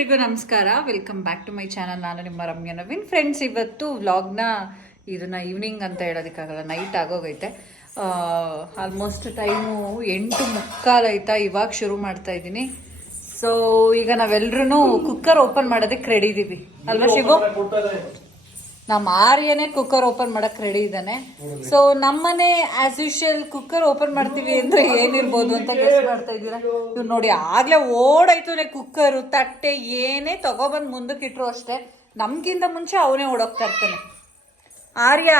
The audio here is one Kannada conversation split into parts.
ಎಲ್ರಿಗೂ ನಮಸ್ಕಾರ. Welcome back to my channel ನಾನು ನಿಮ್ಮ ರಮ್ಯ ನವೀನ್. ಫ್ರೆಂಡ್ಸ್ ಇವತ್ತು ವ್ಲಾಗ್ನ ಇದನ್ನ ಈವ್ನಿಂಗ್ ಅಂತ ಹೇಳೋದಕ್ಕಾಗಲ್ಲ ನೈಟ್ ಆಗೋಗೈತೆ. ಆಲ್ಮೋಸ್ಟ್ ಟೈಮು ಎಂಟು ಮುಕ್ಕಾಲಾಯ್ತಾ ಇವಾಗ ಶುರು ಮಾಡ್ತಾ ಇದ್ದೀನಿ. ಸೊ ಈಗ ನಾವೆಲ್ಲರೂ ಕುಕ್ಕರ್ ಓಪನ್ ಮಾಡೋದಕ್ಕೆ ರೆಡಿ ಇದೀವಿ. ಅಲ್ವಾ ಶಿವು? ನಮ್ಮ ಆರ್ಯನೇ ಕುಕ್ಕರ್ ಓಪನ್ ಮಾಡಕ್ ರೆಡಿ ಇದ್ದಾನೆ. ಸೊ ನಮ್ಮನೆ ಆಸ್ ಯೂಶಲ್ ಕುಕ್ಕರ್ ಓಪನ್ ಮಾಡ್ತೀವಿ ಅಂದ್ರೆ ಏನಿರ್ಬೋದು ಅಂತ ಗೆಸ್ಟ್ ಮಾಡ್ತಾ ಇದ್ದೀರಾ? ಇವ್ ನೋಡಿ ಆಗ್ಲೇ ಓಡಾಯ್ತು ಕುಕ್ಕರ್ ತಟ್ಟೆ ಏನೇ ತಗೊಬಂದ್ ಮುಂದಕ್ಕೆ ಇಟ್ರು ಅಷ್ಟೇ. ನಮ್ಗಿಂತ ಮುಂಚೆ ಅವನೇ ಓಡೋಗ್ತಾ ಇರ್ತಾನೆ. ಆರ್ಯ?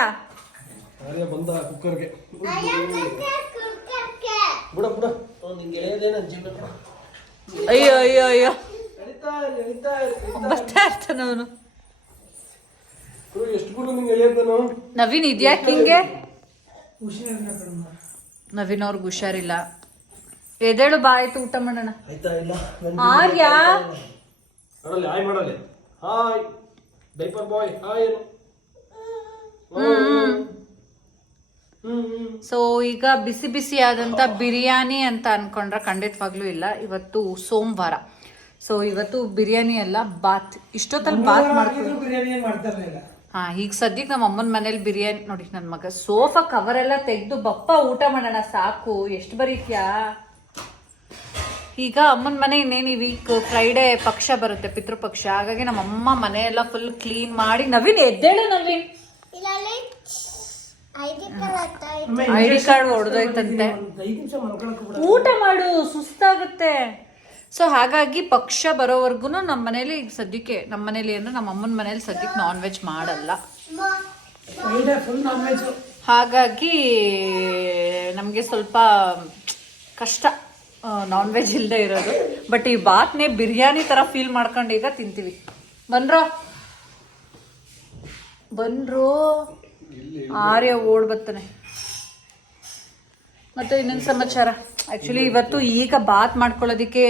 ಬಂದ ಕುಕ್ಕರ್ಗೆ ಬಿಡ ಬಿಡ. ಅಯ್ಯೋ ಅಯ್ಯೋ ಅಯ್ಯೋ. ಬರ್ತಾ ಇರ್ತಾನೆ ಅವನು. ಎಷ್ಟು ಗುರು ನಿಂಗೆ ಎಳೆಯೋದನು ನವೀನ್ ಇದ್ಯಾಕ ಹಿಂಗೆ? ನವೀನ್ ಅವ್ರಿಗೆ ಹುಷಾರಿಲ್ಲ. ಎದೇಳು ಬಾ ಆಯ್ತು ಊಟ ಮಾಡೋಣ. ಆಯ್ತಾ ಇಲ್ಲ? ಆರ್ಯ? ಮಾಡಲಿ ಹಾಯ್ ಮಾಡಲಿ. ಹಾಯ್. ಡೈಪರ್ ಬಾಯ್ ಹಾಯ್ ಏನು? ಹ್ಮ್ ಹ್ಮ್. ಸೊ ಈಗ ಬಿಸಿ ಬಿಸಿ ಆದಂತ ಬಿರಿಯಾನಿ ಅಂತ ಅನ್ಕೊಂಡ್ರೆ ಖಂಡಿತವಾಗ್ಲೂ ಇಲ್ಲ. ಇವತ್ತು ಸೋಮವಾರ. ಸೊ ಇವತ್ತು ಬಿರಿಯಾನಿ ಅಲ್ಲ ಬಾತ್. ಇಷ್ಟೊತ್ತಲ್ಲಿ ಬಾತ್ ಮಾಡ್ತೀವಿ. ಬಿರಿಯಾನಿ ಮಾಡ್ತಾ ಇರಲಿಲ್ಲ. ಹಾ ಈಗ ಸದ್ಯಕ್ಕೆ ನಮ್ಮ ಅಮ್ಮನ ಮನೇಲಿ ಬಿರಿಯಾನಿ ನೋಡಿ ನನ್ನ ಮಗ ಸೋಫಾ ಕವರ್ ಎಲ್ಲ ತೆಗೆದು ಬಪ್ಪ ಊಟ ಮಾಡೋಣ ಸಾಕು ಎಷ್ಟು ಬರೀತ್ಯಾ? ಈಗ ಅಮ್ಮನ ಮನೆ ಇನ್ನೇನು ಈ ವೀಕ್ ಫ್ರೈಡೇ ಪಕ್ಷ ಬರುತ್ತೆ ಪಿತೃಪಕ್ಷ ಹಾಗಾಗಿ ನಮ್ಮ ಅಮ್ಮ ಮನೆಯೆಲ್ಲ ಫುಲ್ ಕ್ಲೀನ್ ಮಾಡಿ ನವೀನ್ ಎದ್ದೇಳು ನವೀನ್. ಐ ಡಿ ಕಾರ್ಡ್ ಹೊಡೆದೋಯ್ತಂತೆ ಊಟ ಮಾಡು ಸುಸ್ತಾಗುತ್ತೆ. ಸೊ ಹಾಗಾಗಿ ಪಕ್ಷ ಬರೋವರೆಗೂ ನಮ್ಮ ಮನೇಲಿ ಈಗ ಸದ್ಯಕ್ಕೆ ನಮ್ಮ ಮನೇಲಿ ಅಂದ್ರೆ ನಮ್ಮ ಅಮ್ಮನ ಮನೇಲಿ ಸದ್ಯಕ್ಕೆ ನಾನ್ ವೆಜ್ ಮಾಡಲ್ಲ ಹಾಗಾಗಿ ನಮಗೆ ಸ್ವಲ್ಪ ಕಷ್ಟ ನಾನ್ ವೆಜ್ ಇಲ್ಲದೆ ಇರೋದು. ಬಟ್ ಈ ಬಾತ್ನೇ ಬಿರಿಯಾನಿ ಥರ ಫೀಲ್ ಮಾಡ್ಕೊಂಡು ಈಗ ತಿಂತೀವಿ. ಬನ್ರೋ ಬನ್ರೋ ಆರ್ಯ ಓಡ್ ಬರ್ತಾನೆ ಮತ್ತೆ ಇನ್ನೊಂದು ಸಮಾಚಾರ? ಆಕ್ಚುಲಿ ಇವತ್ತು ಈಗ ಬಾತ್ ಮಾಡ್ಕೊಳ್ಳೋದಿಕ್ಕೆ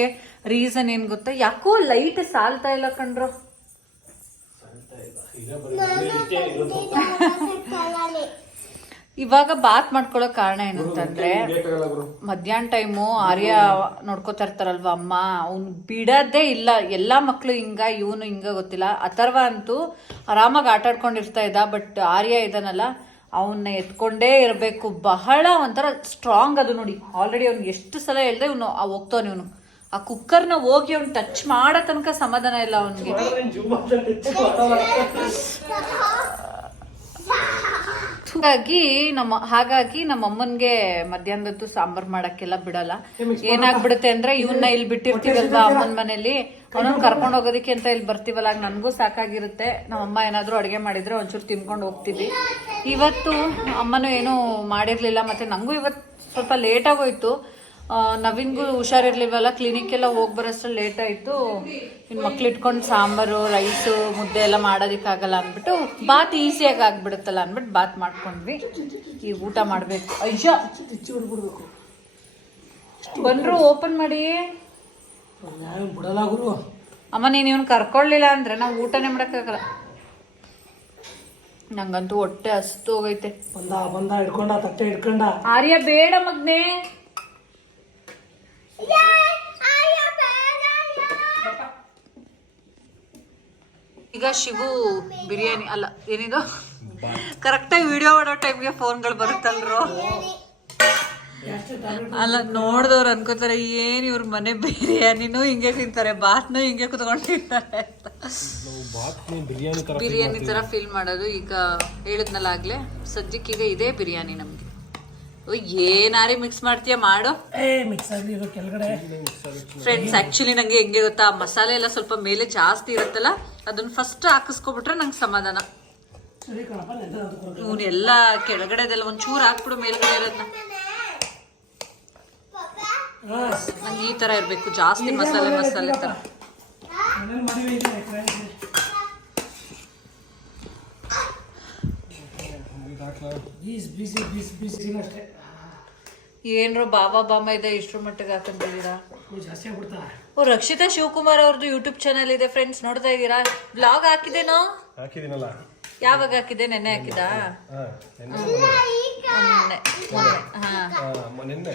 ರೀಸನ್ ಏನ್ ಗೊತ್ತಾ? ಯಾಕೋ ಲೈಟ್ ಸಾಲ್ತಾ ಇಲ್ಲ ಕಣ್ರೋ. ಇವಾಗ ಬಾತ್ ಮಾಡ್ಕೊಳ್ಳೋ ಕಾರಣ ಏನಂತಂದ್ರೆ ಅಂತಂದ್ರೆ ಮಧ್ಯಾಹ್ನ ಟೈಮು ಆರ್ಯ ನೋಡ್ಕೋತಾ ಇರ್ತಾರಲ್ವ ಅಮ್ಮ? ಅವ್ನು ಬಿಡೋದೇ ಇಲ್ಲ. ಎಲ್ಲಾ ಮಕ್ಕಳು ಹಿಂಗ ಇವನು ಹಿಂಗ ಗೊತ್ತಿಲ್ಲ. ಅಥರ್ವ ಅಂತೂ ಆರಾಮಾಗಿ ಆಟ ಆಡ್ಕೊಂಡಿರ್ತಾ ಇದ್ದ ಬಟ್ ಆರ್ಯ ಇದನ್ನಲ್ಲ ಅವನ್ನ ಎತ್ಕೊಂಡೇ ಇರಬೇಕು. ಬಹಳ ಒಂಥರ ಸ್ಟ್ರಾಂಗ್ ಅದು ನೋಡಿ. ಆಲ್ರೆಡಿ ಅವ್ನಿಗೆ ಎಷ್ಟು ಸಲ ಹೇಳ್ದೆ ಇವನು ಹೋಗ್ತಾನೆ ಇವನು. ಆ ಕುಕ್ಕರ್ನ ಹೋಗಿ ಅವ್ನು ಟಚ್ ಮಾಡೋ ತನಕ ಸಮಾಧಾನ ಇಲ್ಲ ಅವನಿಗೆ. ಹಾಗಾಗಿ ನಮ್ಮ ಹಾಗಾಗಿ ನಮ್ಮ ಅಮ್ಮನ್ಗೆ ಮಧ್ಯಾಹ್ನದ್ದು ಸಾಂಬಾರ್ ಮಾಡಕ್ಕೆಲ್ಲ ಬಿಡಲ್ಲ. ಏನಾಗ್ಬಿಡುತ್ತೆ ಅಂದ್ರೆ ಇವನ್ನ ಇಲ್ಲಿ ಬಿಟ್ಟಿರ್ತೀವಲ್ವಾ ಅಮ್ಮನ ಮನೇಲಿ? ಅವನನ್ನ ಕರ್ಕೊಂಡು ಹೋಗೋದಕ್ಕೆ ಅಂತ ಇಲ್ಲಿ ಬರ್ತೀವಲ್ಲ ನನಗೂ ಸಾಕಾಗಿರುತ್ತೆ. ನಮ್ಮ ಅಮ್ಮ ಏನಾದ್ರು ಅಡುಗೆ ಮಾಡಿದ್ರೆ ಒಂಚೂರು ತಿನ್ಕೊಂಡು ಹೋಗ್ತೀವಿ. ಇವತ್ತು ಅಮ್ಮನೂ ಏನೂ ಮಾಡಿರ್ಲಿಲ್ಲ ಮತ್ತೆ ನಂಗೂ ಇವತ್ತು ಸ್ವಲ್ಪ ಲೇಟ್ ಆಗೋಯ್ತು. ಆ, ನವೀನ್ಗೂ ಹುಷಾರಿರ್ಲಿಲ್ವಲ್ಲ? ಕ್ಲಿನಿಕ್ ಎಲ್ಲ ಹೋಗಿ ಬರೋಷ್ಟು ಲೇಟ್ ಆಯಿತು. ಇನ್ನು ಮಕ್ಳು ಇಟ್ಕೊಂಡು ಸಾಂಬಾರು ರೈಸು ಮುದ್ದೆ ಎಲ್ಲ ಮಾಡೋದಕ್ಕಾಗಲ್ಲ ಅಂದ್ಬಿಟ್ಟು ಬಾತ್ ಈಸಿಯಾಗಿ ಆಗ್ಬಿಡುತ್ತಲ್ಲ ಅಂದ್ಬಿಟ್ಟು ಬಾತ್ ಮಾಡ್ಕೊಂಡ್ವಿ. ಈಗ ಊಟ ಮಾಡಬೇಕು. ಅಯ್ಯೋ ಬಂದ್ರು ಓಪನ್ ಮಾಡಿ. ನಾನು ಬಿಡಲ್ಲ ಗುರು. ಅಮ್ಮ ನೀನು ಇವನ್ ಕರ್ಕೊಳ್ಳಿಲ್ಲ ಅಂದ್ರೆ ನಾವು ಊಟನೇ ಮಾಡೋಕ್ಕಾಗಲ್ಲ. ನಂಗಂತೂ ಹೊಟ್ಟೆ ಹಸ್ತು ಹೋಗೈತೆ. ಬಂದ ಬಂದ ಹಿಡ್ಕೊಂಡ ತಟ್ಟೆ ಹಿಡ್ಕೊಂಡ. ಆರ್ಯ ಬೇಡ ಮಗ್ನೆ. ಈಗ ಶಿವು ಬಿರಿಯಾನಿ ಅಲ್ಲ ಏನಿದು? ಕರೆಕ್ಟಾಗಿ ವಿಡಿಯೋ ಮಾಡೋ ಟೈಮ್ಗೆ ಫೋನ್ಗಳು ಬರುತ್ತಲ್ರು. ಅಲ್ಲ ನೋಡ್ದವ್ರು ಅನ್ಕೋತಾರೆ ಏನ್ ಇವ್ರ ಮನೆ ಬಿರಿಯಾನಿನೂ ಹಿಂಗೆ ತಿಂತಾರೆ ಬಾತ್ನೂ ಹಿಂಗೆ ಕುತ್ಕೊಂಡು ತಿಂತಾರೆ ಬಿರಿಯಾನಿ ತರ ಫೀಲ್ ಮಾಡೋದು ಈಗ ಹೇಳಿದ್ನಲ್ಲ ಆಗ್ಲೇ ಸದ್ಯಕ್ಕೆ ಈಗ ಇದೇ ಬಿರಿಯಾನಿ ನಮ್ಗೆ. ಏನಾರಿ ಮಿಕ್ಸ್ ಮಾಡ್ತೀಯ ಮಾಡು. ಫ್ರೆಂಡ್ಸ್ ಆಕ್ಚುಲಿ ನಂಗೆ ಹೆಂಗೆ ಗೊತ್ತಾ ಮಸಾಲೆ ಎಲ್ಲ ಸ್ವಲ್ಪ ಮೇಲೆ ಜಾಸ್ತಿ ಇರುತ್ತಲ್ಲ ಅದನ್ನ ಫಸ್ಟ್ ಹಾಕಿಸ್ಕೊಬಿಟ್ರೆ ನಂಗೆ ಸಮಾಧಾನ ಇವನ್ನೆಲ್ಲ ಕೆಳಗಡೆದೆಲ್ಲ ಒಂಚೂರು ಹಾಕ್ಬಿಡು ಮೇಲ್ಗಡೆ ಇರೋದನ್ನ ನಂಗೆ ಈ ಥರ ಇರಬೇಕು ಜಾಸ್ತಿ ಮಸಾಲೆ ಮಸಾಲೆ ಥರ ಬಿಸಿ ಬಿಸಿ ಬಿಸಿ ಅಷ್ಟೇ ಏನ್ರು ಬಾಬಾ ಬಾಮ ಇದೆ ಇಷ್ಟ್ರ ಮಟ್ಟಿಗೆ ಆಗ್ಬಿಡ್ತಾ. ಓ ರಕ್ಷಿತಾ ಶಿವಕುಮಾರ್ ಅವ್ರದ್ದು ಯೂಟ್ಯೂಬ್ ಚಾನಲ್ ಇದೆ ಫ್ರೆಂಡ್ಸ್ ನೋಡ್ತಾ ಇದ್ದೀರಾ? ಬ್ಲಾಗ್ ಹಾಕಿದೇನೋ ಹಾಕಿದಿನಲ್ಲ ಯಾವಾಗ ಹಾಕಿದೆ ನೆನ್ನೆ ಹಾಕಿದಾ ಹಾ ಮೊನ್ನೆ ಮೊನ್ನೆ ಹಾ ನಿನ್ನೆ.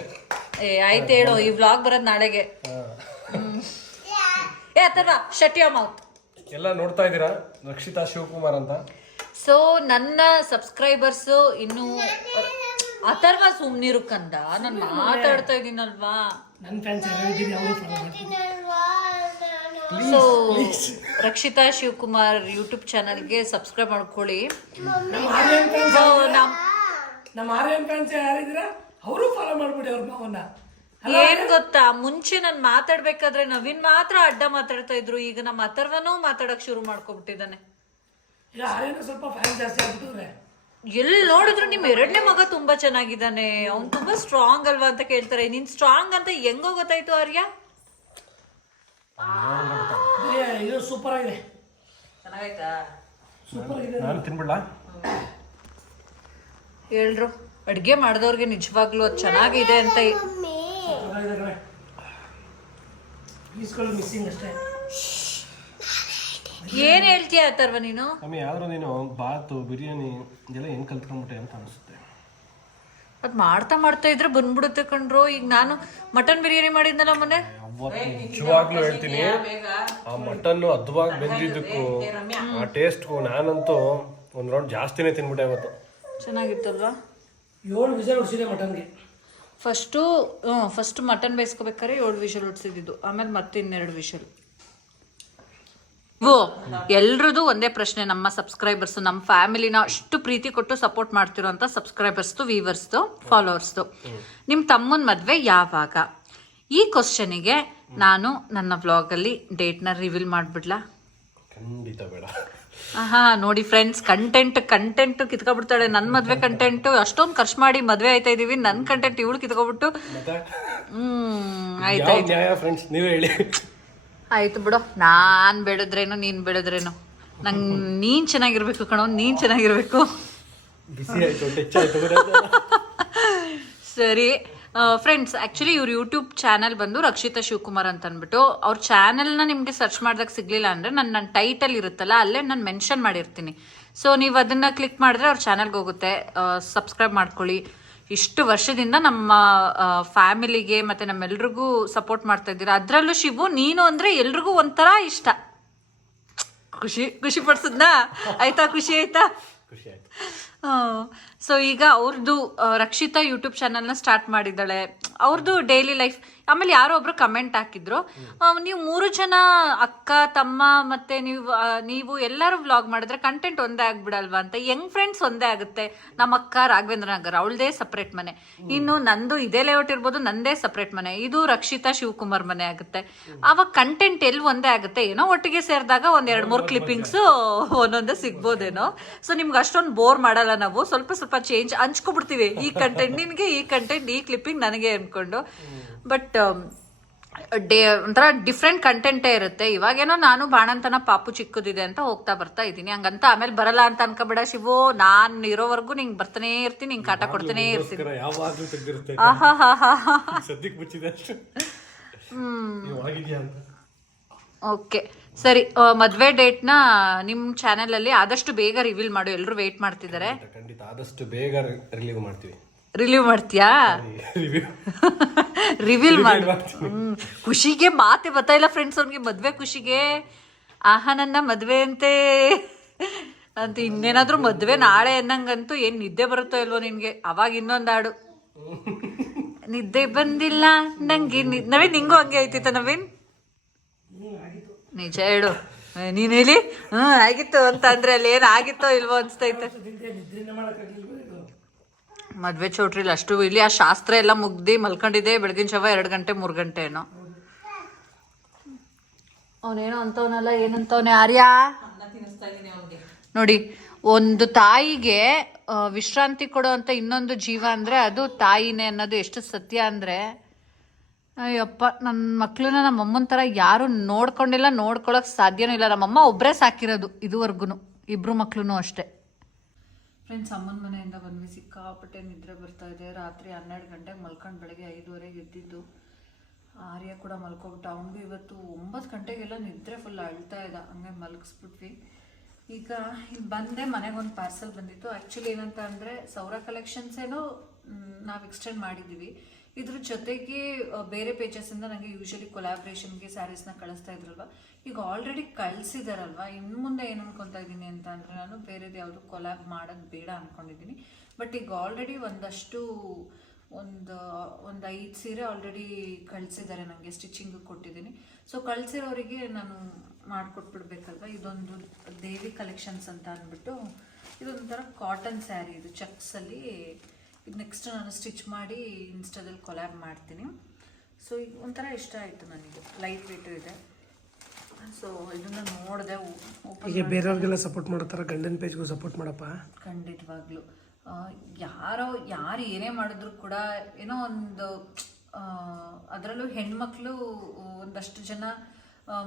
ಏ ಆಯ್ತು ಹೇಳು ಈ ವ್ಲಾಗ್ ಬರೋದು ನಾಳೆಗೆ. ಹಾ. ಏ ಅಥರ್ವ ಶಟ್ ಯೋರ್ ಮೌತ್ ಎಲ್ಲ ನೋಡ್ತಾ ಇದ್ದೀರಾ? ರಕ್ಷಿತಾ ಶಿವಕುಮಾರ್ ಅಂತ. ಸೊ ನನ್ನ ಸಬ್ಸ್ಕ್ರೈಬರ್ಸ್ ಇನ್ನು ಅಥರ್ವ ಸುಮ್ನಿರು ಕಂದ. ನಾನು ಮಾತಾಡ್ತಾ ಇದೀನಲ್ವಾ? ನನ್ನ ಫ್ಯಾನ್ಸ್ ಯಾರು ಇದ್ದೀರಿ ಅವರು ಫಾಲೋ ಮಾಡ್ತೀನಿ ಸೊ ರಕ್ಷಿತಾ ಶಿವಕುಮಾರ್ ಯೂಟ್ಯೂಬ್ ಚಾನಲ್ಗೆ ಸಬ್ಸ್ಕ್ರೈಬ್ ಮಾಡ್ಕೊಳ್ಳಿ. ನಮ್ಮ ಆರ್ಯನ್ So, ನಮ್ ನಮ್ಮ ಆರ್ಯನ್ ಫ್ಯಾನ್ಸ್ ಯಾರಿದ್ದೀರಾ ಅವರು ಫಾಲೋ ಮಾಡ್ಬಿಡಿ ಅವ್ರ ಮಾವನ್ನ. ಏನ್ ಗೊತ್ತಾ? ಮುಂಚೆ ನಾನು ಮಾತಾಡ್ಬೇಕಾದ್ರೆ ನವೀನ್ ಮಾತ್ರ ಅಡ್ಡ ಮಾತಾಡ್ತಾ ಇದ್ರು. ಈಗ ನಮ್ಮ ಅಥರ್ವನೂ ಮಾತಾಡಕ್ ಶುರು ಮಾಡ್ಕೊಬಿಟ್ಟಿದ್ದಾನೆ. ಈಗ ಆರ್ಯನ ಸ್ವಲ್ಪ ಫ್ಯಾನ್ಸ್ ಜಾಸ್ತಿ ಆಗ್ಬಿಟ್ಟಿದ್ರೆ. ಎಲ್ಲಿ ನೋಡಿದ್ರು ನಿಮ್ ಎರಡನೇ ಮಗ ತುಂಬಾ ಚೆನ್ನಾಗಿದ್ದಾನೆ. ಅವ್ನು ತುಂಬಾ ಸ್ಟ್ರಾಂಗ್ ಅಲ್ವಾ ಅಂತ ಕೇಳ್ತಾರೆ. ನಿನ್ ಸ್ಟ್ರಾಂಗ್ ಅಂತ ಹೆಂಗೋ ಗೊತ್ತಾಯ್ತು ಆರ್ಯ? ಇದು ಸೂಪರ್ ಆಗಿದೆ. ಚೆನ್ನಾಗಾಯ್ತಾ? ಸೂಪರ್ ಆಗಿದೆ. ನಾನು ತಿನ್ಬಿಡ್ಲಾ? ಹೇಳ್ರು. ಅಡ್ಗೆ ಮಾಡಿದವ್ರಿಗೆ ನಿಜವಾಗ್ಲೂ ಅದು ಚೆನ್ನಾಗಿದೆ ಅಂತ ಸೂಪರಾಗಿದೆ ಕಣೆ. ಪೀಸ್ಗಳು ಮಿಸ್ಸಿಂಗ್ ಅಷ್ಟೇ. ಏನ್ ಹೇಳ್ತೀಯ ಅಥರ್ವ ನೀನು? ಮಮ್ಮಿ ಯಾವ್ದಾರು ನೀನು ಬಾತು ಬಿರಿಯಾನಿ ಇದೆಲ್ಲ ಹೆಂಗ್ ಕಲ್ತ್ಕೊಂಡ್ಬಿಟ್ಟೆ ಅಂತ ಅನಿಸುತ್ತೆ. ಅದ್ ಮಾಡ್ತಾ ಮಾಡ್ತಾ ಇದ್ರೆ ಬಂದ್ಬಿಡುತ್ತೆ ಕಣ್ರು. ಈಗ ನಾನು ಮಟನ್ ಬಿರಿಯಾನಿ ಮಾಡಿದ್ನಲ್ಲ ಮೊನ್ನೆ? ನಿಜವಾಗ್ಲೂ ಹೇಳ್ತೀನಿ ಆ ಮಟನ್ ಅದ್ವಾಗಿ ಬೆಂದಿದ್ದಕ್ಕೂ ಆ ಟೇಸ್ಟ್ಗೂ ನಾನಂತೂ ಒಂದ್ ರೌಂಡ್ ಜಾಸ್ತಿನೇ ತಿನ್ಬಿಟ್ಟೆ ಇವತ್ತು. ಚೆನ್ನಾಗಿತ್ತಲ್ವಾ? ಏಳು ವಿಸಲ್ ಹೊಡ್ಸಿದೆ ಮಟನ್ಗೆ. ಫಸ್ಟು ಫಸ್ಟ್ ಮಟನ್ ಬೇಯಿಸ್ಕೋಬೇಕಾದ್ರೆ ಏಳು ವಿಷಲ್ ಹೊಡ್ಸಿದ್ದು ಆಮೇಲೆ ಮತ್ತೆ ಇನ್ನೆರಡು ವಿಷಲ್. ಓ ಎಲ್ರದ್ದು ಒಂದೇ ಪ್ರಶ್ನೆ. ನಮ್ಮ ಸಬ್ಸ್ಕ್ರೈಬರ್ಸ್ ನಮ್ಮ ಫ್ಯಾಮಿಲಿನ ಅಷ್ಟು ಪ್ರೀತಿ ಕೊಟ್ಟು ಸಪೋರ್ಟ್ ಮಾಡ್ತಿರೋಂಥ ಸಬ್ಸ್ಕ್ರೈಬರ್ಸ್ದು ವೀವರ್ಸ್ದು ಫಾಲೋವರ್ಸ್ದು ನಿಮ್ಮ ತಮ್ಮನ ಮದುವೆ ಯಾವಾಗ? ಈ ಕ್ವಶನಿಗೆ ನಾನು ನನ್ನ ವ್ಲಾಗಲ್ಲಿ ಡೇಟ್ನ ರಿವೀಲ್ ಮಾಡಿಬಿಡ್ಲಾ? ಖಂಡಿತ ಬೇಡ. ಹಾ ನೋಡಿ ಫ್ರೆಂಡ್ಸ್ ಕಂಟೆಂಟ್ ಕಂಟೆಂಟ್ ಕಿತ್ಕೊಬಿಡ್ತಾಳೆ. ನನ್ನ ಮದ್ವೆ ಕಂಟೆಂಟ್ ಅಷ್ಟೊಂದು ಖರ್ಚು ಮಾಡಿ ಮದ್ವೆ ಆಯ್ತಾ ಇದೀವಿ. ನನ್ನ ಕಂಟೆಂಟ್ ಇವಳು ಕಿತ್ಕೊಬಿಟ್ಟು. ಹ್ಮ್ ಆಯ್ತಾ ನೀವೇ ಹೇಳಿ. ಆಯ್ತು ಬಿಡು. ನಾನ್ ಬೆಳೆದ್ರೇನು ನೀನ್ ಬೆಳೆದ್ರೇನು. ನಂಗೆ ನೀನ್ ಚೆನ್ನಾಗಿರ್ಬೇಕು ಕಣೋ ನೀನ್ ಚೆನ್ನಾಗಿರ್ಬೇಕು. ಸರಿ. ಫ್ರೆಂಡ್ಸ್ ಆ್ಯಕ್ಚುಲಿ ಇವ್ರ ಯೂಟ್ಯೂಬ್ ಚಾನಲ್ ಬಂದು ರಕ್ಷಿತಾ ಶಿವಕುಮಾರ್ ಅಂತ ಅಂದ್ಬಿಟ್ಟು ಅವ್ರ ಚಾನೆಲ್ನ ನಿಮಗೆ ಸರ್ಚ್ ಮಾಡ್ದಾಗ ಸಿಗ್ಲಿಲ್ಲ ಅಂದರೆ ನನ್ನ ನನ್ನ ಟೈಟಲ್ ಇರುತ್ತಲ್ಲ ಅಲ್ಲೇ ನಾನು ಮೆನ್ಷನ್ ಮಾಡಿರ್ತೀನಿ. ಸೊ ನೀವು ಅದನ್ನು ಕ್ಲಿಕ್ ಮಾಡಿದ್ರೆ ಅವ್ರ ಚಾನಲ್ಗೆ ಹೋಗುತ್ತೆ. ಸಬ್ಸ್ಕ್ರೈಬ್ ಮಾಡ್ಕೊಳ್ಳಿ. ಇಷ್ಟು ವರ್ಷದಿಂದ ನಮ್ಮ ಫ್ಯಾಮಿಲಿಗೆ ಮತ್ತು ನಮ್ಮೆಲ್ರಿಗೂ ಸಪೋರ್ಟ್ ಮಾಡ್ತಾ ಇದ್ದೀರಾ. ಅದರಲ್ಲೂ ಶಿವು ನೀನು ಅಂದರೆ ಎಲ್ರಿಗೂ ಒಂಥರ ಇಷ್ಟ. ಖುಷಿ ಖುಷಿ ಪಡ್ಸದ್ನಾ? ಆಯ್ತಾ ಖುಷಿ ಆಯ್ತಾ? ಸೊ ಈಗ ಅವ್ರದ್ದು ರಕ್ಷಿತಾ ಯೂಟ್ಯೂಬ್ ಚಾನಲ್ನ ಸ್ಟಾರ್ಟ್ ಮಾಡಿದ್ದಾಳೆ. ಅವ್ರದ್ದು ಡೈಲಿ ಲೈಫ್ ಆಮೇಲೆ ಯಾರೋ ಒಬ್ರು ಕಮೆಂಟ್ ಹಾಕಿದ್ರು. ನೀವು ಮೂರು ಜನ ಅಕ್ಕ, ತಮ್ಮ ಮತ್ತೆ ನೀವು ನೀವು ಎಲ್ಲರೂ ವ್ಲಾಗ್ ಮಾಡಿದ್ರೆ ಕಂಟೆಂಟ್ ಒಂದೇ ಆಗ್ಬಿಡಲ್ವಾ ಅಂತ. ಯಂಗ್ ಫ್ರೆಂಡ್ಸ್ ಒಂದೇ ಆಗುತ್ತೆ. ನಮ್ಮ ಅಕ್ಕ ರಾಘವೇಂದ್ರ ನಗರ್, ಅವಳದೇ ಸಪ್ರೇಟ್ ಮನೆ. ಇನ್ನು ನಂದು ಇದೇ ಲೇಔಟ್ ಇರ್ಬೋದು, ನಂದೇ ಸಪ್ರೇಟ್ ಮನೆ. ಇದು ರಕ್ಷಿತಾ ಶಿವಕುಮಾರ್ ಮನೆ ಆಗುತ್ತೆ. ಅವಾಗ ಕಂಟೆಂಟ್ ಎಲ್ಲಿ ಒಂದೇ ಆಗುತ್ತೆ ಏನೋ ಒಟ್ಟಿಗೆ ಸೇರಿದಾಗ ಒಂದ್ ಎರಡ್ ಮೂರು ಕ್ಲಿಪ್ಪಿಂಗ್ಸ್ ಒಂದೊಂದು ಸಿಗ್ಬೋದೇನೋ. ಸೊ ನಿಮ್ಗೆ ಅಷ್ಟೊಂದು ಬೋರ್ ಮಾಡಲ್ಲ ನಾವು. ಸ್ವಲ್ಪ ಸ್ವಲ್ಪ ಚೇಂಜ್ ಹಂಚ್ಕೊಬಿಡ್ತೀವಿ. ಈ ಕಂಟೆಂಟ್ ನಿನ್ಗೆ, ಈ ಕಂಟೆಂಟ್ ಈ ಕ್ಲಿಪ್ಪಿಂಗ್ ನನಗೆ ಅನ್ಕೊಂಡು. ಬಟ್ ಡೇ ಒಂಥರ ಡಿಫ್ರೆಂಟ್ ಕಂಟೆಂಟೇ ಇರುತ್ತೆ. ಇವಾಗೇನೋ ನಾನು ಬಾಣಂತನ ಪಾಪು ಚಿಕ್ಕದಿದೆ ಅಂತ ಹೋಗ್ತಾ ಬರ್ತಾ ಇದ್ದೀನಿ. ಹಂಗಂತ ಆಮೇಲೆ ಬರಲ್ಲ ಅಂತ ಅನ್ಕೋಬೇಡ ಶಿವು. ನಾನು ಇರೋವರೆಗೂ ನಿಂಗೆ ಬರ್ತಾನೆ ಇರ್ತೀನಿ ನಿಂಗೆ ಕಾಟ ಕೊಡ್ತಾನೆ ಇರ್ತೀನಿ. ಓಕೆ. ಸರಿ ಮದುವೆ ಡೇಟ್ನ ನಿಮ್ಮ ಚಾನಲಲ್ಲಿ ಆದಷ್ಟು ಬೇಗ ರಿವೀಲ್ ಮಾಡು. ಎಲ್ಲರೂ ವೇಟ್ ಮಾಡ್ತಿದ್ದಾರೆ. ಖಂಡಿತ ಆದಷ್ಟು ಬೇಗ ರಿಲೀವ್ ಮಾಡ್ತೀವಿ. ರಿಲೀವ್ ಮಾಡ್ತೀಯಾ? ರಿವ್ಯೂ ರಿವೀಲ್ ಮಾಡು. ಮಾಡ್ತೀನಿ. ಖುಷಿಗೆ ಮಾತೆ ಗೊತ್ತಾಯಿಲ್ಲ ಫ್ರೆಂಡ್ಸ್ ಅವ್ನಿಗೆ ಮದುವೆ ಖುಷಿಗೆ? ಆಹಾ ನನ್ನ ಮದುವೆ ಅಂತೆ ಅಂತ ಇನ್ನೇನಾದ್ರೂ ಮದುವೆ ನಾಳೆ ಅನ್ನಂಗಂತೂ ಏನು ನಿದ್ದೆ ಬರುತ್ತೋ ಇಲ್ವೋ ನಿನಗೆ? ಅವಾಗ ಇನ್ನೊಂದು ಹಾಡು. ನಿದ್ದೆ ಬಂದಿಲ್ಲ ನಂಗೆ ನವೀನ್ ನಿಂಗೂ ಹಂಗೆ ಆಯ್ತಿತ್ತ ನವೀನ್? ನಿಜ ಹೇಳು. ನೀನು ನೀನ್ ಹೇಳಿ? ಹ್ಞೂ ಆಗಿತ್ತು ಅಂತ ಅಂದ್ರೆ ಅಲ್ಲಿ ಏನು ಆಗಿತ್ತೋ ಇಲ್ವೋ ಅನ್ಸ್ತೈತೆ. ಮದ್ವೆ ಚೌಟ್ರಿಲಿ ಅಷ್ಟು ಇಲ್ಲಿ ಆ ಶಾಸ್ತ್ರ ಎಲ್ಲ ಮುಗ್ದಿ ಮಲ್ಕೊಂಡಿದೆ ಬೆಳಗಿನ ಶವ ಎರಡು ಗಂಟೆ, ಮೂರು ಗಂಟೆ ಏನೋ. ಅವನೇನೋ ಅಂತವನಲ್ಲ, ಏನಂತವನೆ? ಆರ್ಯ? ನೋಡಿ, ಒಂದು ತಾಯಿಗೆ ವಿಶ್ರಾಂತಿ ಕೊಡುವಂತ ಇನ್ನೊಂದು ಜೀವ ಅಂದ್ರೆ ಅದು ತಾಯಿನೇ ಅನ್ನೋದು ಎಷ್ಟು ಸತ್ಯ ಅಂದ್ರೆ, ಅಯ್ಯಪ್ಪ ನನ್ನ ಮಕ್ಕಳನ್ನ ನಮ್ಮ ಅಮ್ಮನ ಥರ ಯಾರು ನೋಡ್ಕೊಂಡಿಲ್ಲ, ನೋಡ್ಕೊಳಕ್ ಸಾಧ್ಯನೂ ಇಲ್ಲ. ನಮ್ಮಮ್ಮ ಒಬ್ಬರೇ ಸಾಕಿರೋದು ಇದುವರೆಗೂ ಇಬ್ರು ಮಕ್ಕಳು ಅಷ್ಟೇ. ಫ್ರೆಂಡ್ಸ್ ಅಮ್ಮನ ಮನೆಯಿಂದ ಬಂದ್ವಿ. ಸಿಕ್ಕಾಪಟ್ಟೆ ನಿದ್ರೆ ಬರ್ತಾ ಇದೆ. ರಾತ್ರಿ ಹನ್ನೆರಡು ಗಂಟೆಗೆ ಮಲ್ಕೊಂಡು ಬೆಳಗ್ಗೆ ಐದುವರೆಗೆ ಎದ್ದಿದ್ದು. ಆರ್ಯ ಕೂಡ ಮಲ್ಕೊಬಿಟ್ಟು. ಅವನಿಗೂ ಇವತ್ತು ಒಂಬತ್ತು ಗಂಟೆಗೆಲ್ಲ ನಿದ್ರೆ ಫುಲ್ ಅಳ್ತಾ ಇದ್ದ ಹಂಗೆ ಮಲಗಿಸ್ಬಿಟ್ವಿ. ಈಗ ಇಲ್ಲಿ ಬಂದೆ ಮನೆಗೆ ಒಂದು ಪಾರ್ಸಲ್ ಬಂದಿತ್ತು. ಆ್ಯಕ್ಚುಲಿ ಏನಂತ ಅಂದರೆ ಸೌರ ಕಲೆಕ್ಷನ್ಸ್ ಏನೋ ನಾವು ಎಕ್ಸ್ಟೆಂಡ್ ಮಾಡಿದ್ದೀವಿ ಇದ್ರ ಜೊತೆಗೆ ಬೇರೆ ಪೇಜಸ್ಸಿಂದ ನನಗೆ ಯೂಶಲಿ ಕೊಲಾಬ್ರೇಷನ್ಗೆ ಸ್ಯಾರೀಸ್ನ ಕಳಿಸ್ತಾ ಇದ್ರಲ್ವ? ಈಗ ಆಲ್ರೆಡಿ ಕಳಿಸಿದಾರಲ್ವ? ಇನ್ನು ಮುಂದೆ ಏನು ಅನ್ಕೊತಾ ಇದ್ದೀನಿ ಅಂತ ಅಂದರೆ ನಾನು ಬೇರೆದು ಯಾವುದು ಕೊಲಾಬ್ ಮಾಡೋದು ಬೇಡ ಅಂದ್ಕೊಂಡಿದ್ದೀನಿ ಬಟ್ ಈಗ ಆಲ್ರೆಡಿ ಒಂದಷ್ಟು, ಒಂದು ಒಂದು ಐದು ಸೀರೆ ಆಲ್ರೆಡಿ ಕಳಿಸಿದ್ದಾರೆ ನನಗೆ ಸ್ಟಿಚಿಂಗ್ ಕೊಟ್ಟಿದ್ದೀನಿ. ಸೊ ಕಳಿಸಿರೋರಿಗೆ ನಾನು ಮಾಡಿಕೊಟ್ಬಿಡ್ಬೇಕಲ್ವ? ಇದೊಂದು ದೇವಿ ಕಲೆಕ್ಷನ್ಸ್ ಅಂತ ಅಂದ್ಬಿಟ್ಟು, ಇದೊಂಥರ ಕಾಟನ್ ಸ್ಯಾರಿ ಇದು ಚೆಕ್ಸಲ್ಲಿ ಇದು ನೆಕ್ಸ್ಟ್ ನಾನು ಸ್ಟಿಚ್ ಮಾಡಿ ಇನ್ಸ್ಟಾದಲ್ಲಿ ಕೊಲ್ಯಾಬ್ ಮಾಡ್ತೀನಿ. ಸೊ ಇದು ಒಂಥರ ಇಷ್ಟ ಆಯಿತು ನನಗೆ. ಲೈಟ್ ವೇಟು ಇದೆ. ಸೊ ಇದನ್ನು ನೋಡಿದೆ ಈಗ ಬೇರೆಯವ್ರಿಗೆಲ್ಲ ಸಪೋರ್ಟ್ ಮಾಡೋ ಥರ ಗಂಡನ ಪೇಜ್ಗೂ ಸಪೋರ್ಟ್ ಮಾಡಪ್ಪ? ಖಂಡಿತವಾಗ್ಲೂ. ಯಾರೋ ಯಾರು ಏನೇ ಮಾಡಿದ್ರು ಕೂಡ ಏನೋ ಒಂದು ಅದರಲ್ಲೂ ಹೆಣ್ಮಕ್ಳು ಒಂದಷ್ಟು ಜನ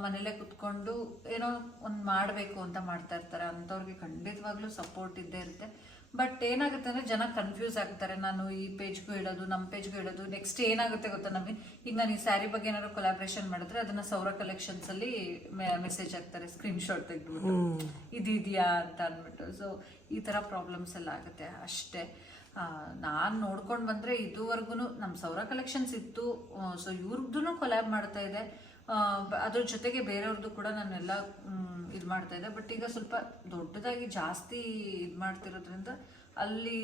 ಮನೇಲೆ ಕುತ್ಕೊಂಡು ಏನೋ ಒಂದು ಮಾಡಬೇಕು ಅಂತ ಮಾಡ್ತಾ ಇರ್ತಾರೆ. ಅಂಥವ್ರಿಗೆ ಖಂಡಿತವಾಗ್ಲೂ ಸಪೋರ್ಟ್ ಇದ್ದೇ ಇರುತ್ತೆ. ಬಟ್ ಏನಾಗುತ್ತೆ ಅಂದರೆ ಜನ ಕನ್ಫ್ಯೂಸ್ ಆಗ್ತಾರೆ. ನಾನು ಈ ಪೇಜ್ಗೂ ಹೇಳೋದು ನಮ್ಮ ಪೇಜ್ಗೂ ಹೇಳೋದು ನೆಕ್ಸ್ಟ್ ಏನಾಗುತ್ತೆ ಗೊತ್ತಾ ನಮಗೆ? ಈಗ ನಾನು ಈ ಸ್ಯಾರಿ ಬಗ್ಗೆ ಏನಾದ್ರು ಕೊಲಾಬ್ರೇಷನ್ ಮಾಡಿದ್ರೆ ಅದನ್ನ ಸೌರ ಕಲೆಕ್ಷನ್ಸಲ್ಲಿ ಮೆಸೇಜ್ ಹಾಕ್ತಾರೆ ಸ್ಕ್ರೀನ್ಶಾಟ್ ತೆಗೆದ್ಬಿಟ್ಟು. ಇದಿದೆಯಾ ಅಂತ ಅಂದ್ಬಿಟ್ಟು. ಸೊ ಈ ಥರ ಪ್ರಾಬ್ಲಮ್ಸ್ ಎಲ್ಲ ಆಗುತ್ತೆ ಅಷ್ಟೇ. ನಾನು ನೋಡ್ಕೊಂಡು ಬಂದರೆ ಇದುವರೆಗೂ ನಮ್ಮ ಸೌರ ಕಲೆಕ್ಷನ್ಸ್ ಇತ್ತು. ಸೊ ಇವ್ರದ್ದು ಕೊಲ್ಯಾಬ್ ಮಾಡ್ತಾ ಇದೆ. ಅದ್ರ ಜೊತೆಗೆ ಬೇರೆಯವ್ರದ್ದು ಕೂಡ ನಾನೆಲ್ಲ ಇದು ಮಾಡ್ತಾ ಇದ್ದೆ. ಬಟ್ ಈಗ ಸ್ವಲ್ಪ ದೊಡ್ಡದಾಗಿ ಜಾಸ್ತಿ ಇದು ಮಾಡ್ತಿರೋದ್ರಿಂದ ಅಲ್ಲಿ